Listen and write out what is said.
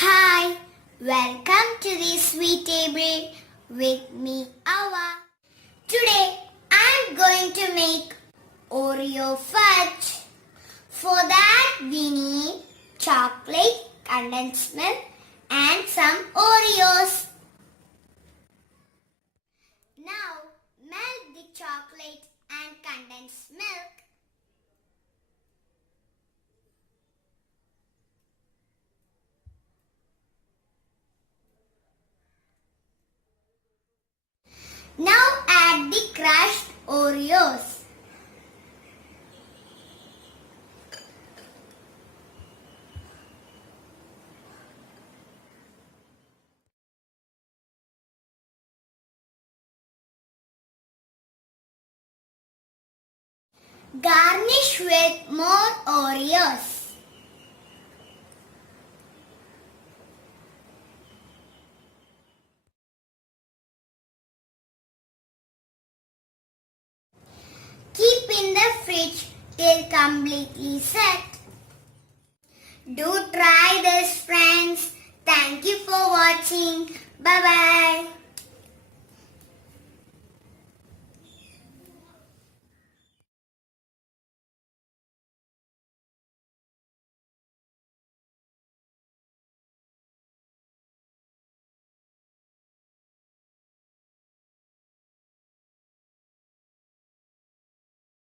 Hi, welcome to the sweet table with me, Awa. Today I'm going to make Oreo fudge. For that we need chocolate, condensed milk and some Oreos. Now melt the chocolate and condensed milk. Now add the crushed Oreos. Garnish with more Oreos. Keep in the fridge till completely set. Do try this, friends. Thank you for watching. Bye bye.